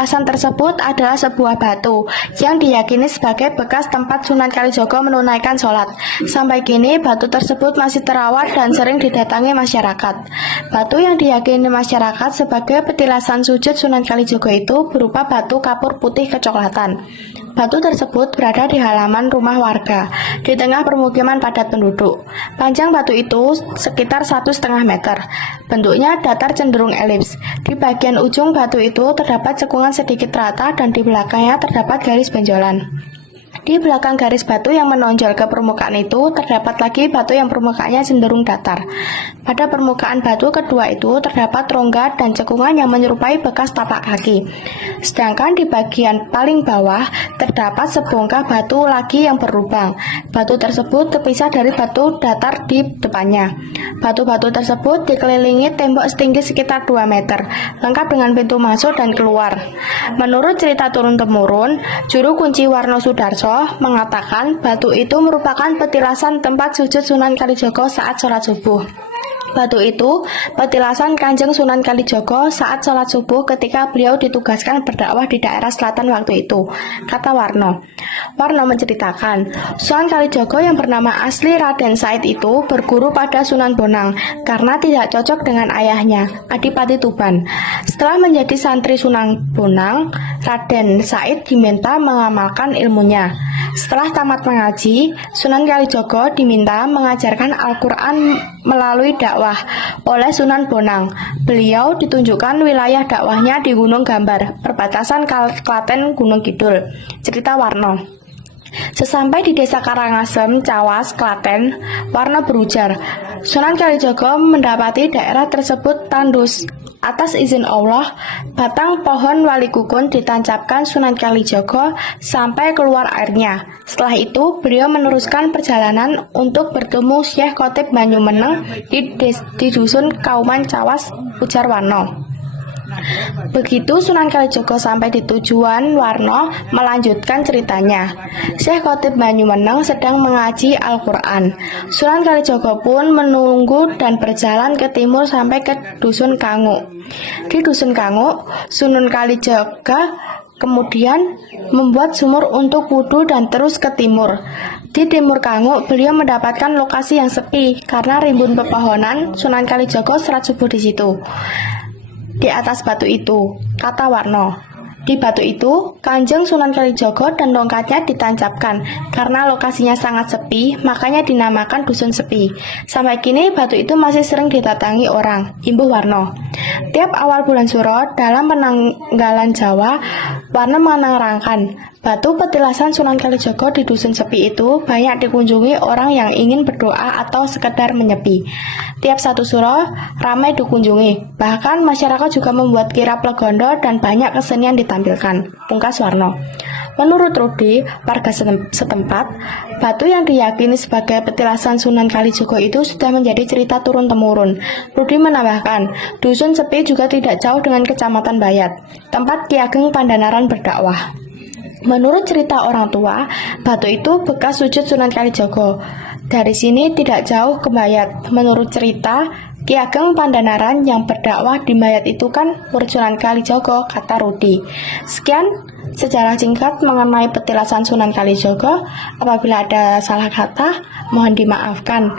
petilasan tersebut adalah sebuah batu yang diyakini sebagai bekas tempat Sunan Kalijaga menunaikan sholat. Sampai kini batu tersebut masih terawat dan sering didatangi masyarakat. Batu yang diyakini masyarakat sebagai petilasan sujud Sunan Kalijaga itu berupa batu kapur putih kecoklatan. Batu tersebut berada di halaman rumah warga, di tengah permukiman padat penduduk. Panjang batu itu sekitar 1,5 meter. Bentuknya datar cenderung elips. Di bagian ujung batu itu terdapat cekungan sedikit rata dan di belakangnya terdapat garis benjolan. Di belakang garis batu yang menonjol ke permukaan itu terdapat lagi batu yang permukaannya cenderung datar. Pada permukaan batu kedua itu terdapat rongga dan cekungan yang menyerupai bekas tapak kaki. Sedangkan di bagian paling bawah terdapat sebongkah batu lagi yang berlubang. Batu tersebut terpisah dari batu datar di depannya. Batu-batu tersebut dikelilingi tembok setinggi sekitar 2 meter, lengkap dengan pintu masuk dan keluar. Menurut cerita turun-temurun, juru kunci Warno Sudarso mengatakan batu itu merupakan petilasan tempat sujud Sunan Kalijaga saat sholat subuh. Batu itu petilasan Kanjeng Sunan Kalijaga saat sholat subuh ketika beliau ditugaskan berdakwah di daerah selatan waktu itu, kata Warno. Warno menceritakan, Sunan Kalijaga yang bernama asli Raden Said itu berguru pada Sunan Bonang karena tidak cocok dengan ayahnya, Adipati Tuban. Setelah menjadi santri Sunan Bonang, Raden Said diminta mengamalkan ilmunya. Setelah tamat mengaji, Sunan Kalijaga diminta mengajarkan Al-Quran melalui dakwah oleh Sunan Bonang. Beliau ditunjukkan wilayah dakwahnya di Gunung Gambar, perbatasan Klaten Gunung Kidul. Cerita Warno. Sesampai di desa Karangasem, Cawas, Klaten, Warno berujar, Sunan Kalijaga mendapati daerah tersebut tandus. Atas izin Allah, batang pohon walikukun ditancapkan Sunan Kalijaga sampai keluar airnya. Setelah itu, beliau meneruskan perjalanan untuk bertemu Syekh Khotib Banyumeneng di dusun Kauman Cawas, ujar Warno. Begitu Sunan Kalijaga sampai di tujuan, Warno melanjutkan ceritanya. Syekh Khotib Banyumeneng sedang mengaji Al-Quran. Sunan Kalijaga pun menunggu dan berjalan ke timur sampai ke dusun Kanguk. Di dusun Kanguk, Sunan Kalijaga kemudian membuat sumur untuk wudhu dan terus ke timur. Di timur Kanguk, beliau mendapatkan lokasi yang sepi karena rimbun pepohonan. Sunan Kalijaga sholat subuh di situ. Di atas batu itu, kata Warno. Di batu itu, Kanjeng Sunan Kalijaga dan tongkatnya ditancapkan. Karena lokasinya sangat sepi, makanya dinamakan dusun sepi. Sampai kini batu itu masih sering didatangi orang, imbuh Warno. Tiap awal bulan Suro, dalam penanggalan Jawa, Warno menerangkan batu petilasan Sunan Kalijaga di dusun sepi itu banyak dikunjungi orang yang ingin berdoa atau sekedar menyepi. Tiap satu suro ramai dikunjungi. Bahkan masyarakat juga membuat kirap legondo dan banyak kesenian ditampilkan. Pungkas Warno. Menurut Rudi, warga setempat, batu yang diyakini sebagai petilasan Sunan Kalijaga itu sudah menjadi cerita turun-temurun. Rudi menambahkan, dusun sepi juga tidak jauh dengan Kecamatan Bayat, tempat Ki Ageng Pandanaran berdakwah. Menurut cerita orang tua, batu itu bekas sujud Sunan Kalijaga. Dari sini tidak jauh ke Bayat. Menurut cerita, Ki Ageng Pandanaran yang berdakwah di Bayat itu kan murid Sunan Kalijaga, kata Rudi. Sekian sejarah singkat mengenai petilasan Sunan Kalijaga. Apabila ada salah kata, mohon dimaafkan.